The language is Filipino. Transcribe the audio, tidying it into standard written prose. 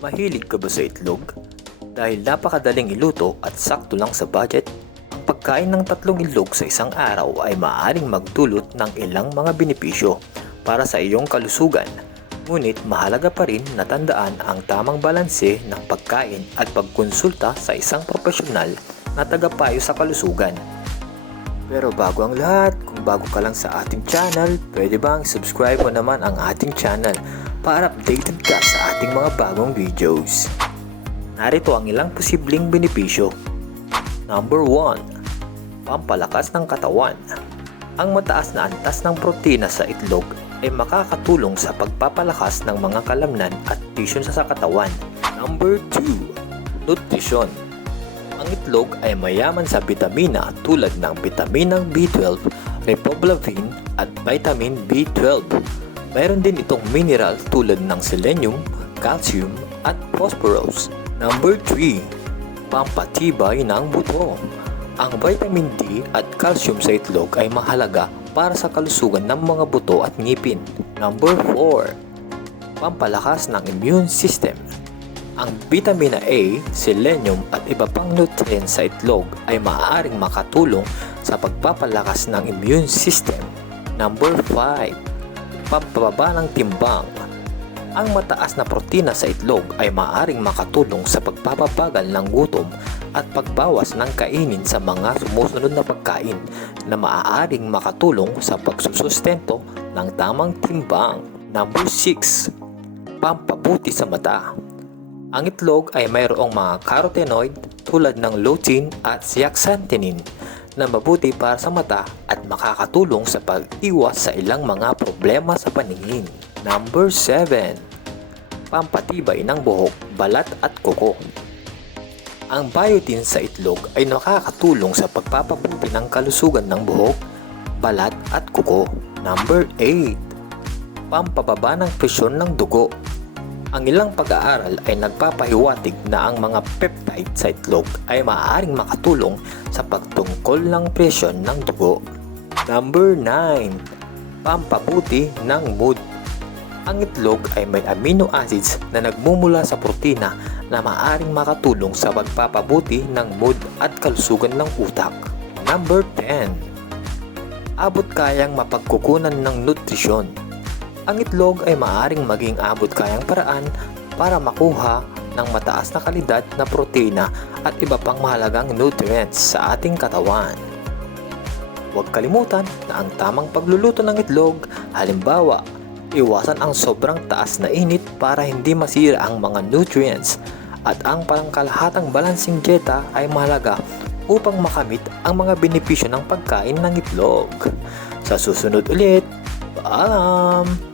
Mahilig ka ba sa itlog? Dahil napakadaling iluto at sakto lang sa budget, ang pagkain ng 3 itlog sa isang araw ay maaaring magdulot ng ilang mga benepisyo para sa iyong kalusugan. Ngunit mahalaga pa rin na tandaan ang tamang balanse ng pagkain at pagkonsulta sa isang profesional na tagapayo sa kalusugan. Pero bago ang lahat, kung bago ka lang sa ating channel, pwede bang subscribe mo naman ang ating channel para updated ka sa ating mga bagong videos. Narito ang ilang posibleng benepisyo. Number 1. Pampalakas ng katawan. Ang mataas na antas ng protina sa itlog ay makakatulong sa pagpapalakas ng mga kalamnan at tisyon sa katawan. Number 2. Nutrisyon. Ang itlog ay mayaman sa bitamina tulad ng bitaminang B12, riboflavin at vitamin B12. Mayroon din itong mineral tulad ng selenium, calcium at phosphorus. Number 3. Pampatibay ng buto. Ang vitamin D at calcium sa itlog ay mahalaga para sa kalusugan ng mga buto at ngipin. Number 4. Pampalakas ng immune system. Ang vitamina A, selenium at iba pang nutrients sa itlog ay maaaring makatulong sa pagpapalakas ng immune system. Number 5. Pampababa ng timbang. Ang mataas na protina sa itlog ay maaaring makatulong sa pagpapabagal ng gutom at pagbawas ng kainin sa mga sumusunod na pagkain na maaaring makatulong sa pagsusustento ng tamang timbang. Number 6. Pampabuti sa mata. Ang itlog ay mayroong mga carotenoid tulad ng lutein at zeaxanthin na mabuti para sa mata at makakatulong sa pag-iwas sa ilang mga problema sa paningin. Number 7. Pampatibay ng buhok, balat at kuko. Ang biotin sa itlog ay nakakatulong sa pagpapabuti ng kalusugan ng buhok, balat at kuko. Number 8. Pampababa ng presyon ng dugo. Ang ilang pag-aaral ay nagpapahiwatig na ang mga peptide sa itlog ay maaaring makatulong sa pagtungkol ng presyon ng dugo. Number 9. Pampabuti ng mood. Ang itlog ay may amino acids na nagmumula sa protina na maaaring makatulong sa pagpapabuti ng mood at kalusugan ng utak. Number 10. Abot kayang mapagkukunan ng nutrisyon. Ang itlog ay maaaring maging abot kayang paraan para makuha ng mataas na kalidad na protina at iba pang mahalagang nutrients sa ating katawan. Huwag kalimutan na ang tamang pagluluto ng itlog, halimbawa, iwasan ang sobrang taas na init para hindi masira ang mga nutrients at ang pangkalahatang balancing dieta ay mahalaga upang makamit ang mga benepisyo ng pagkain ng itlog. Sa susunod ulit, paalam!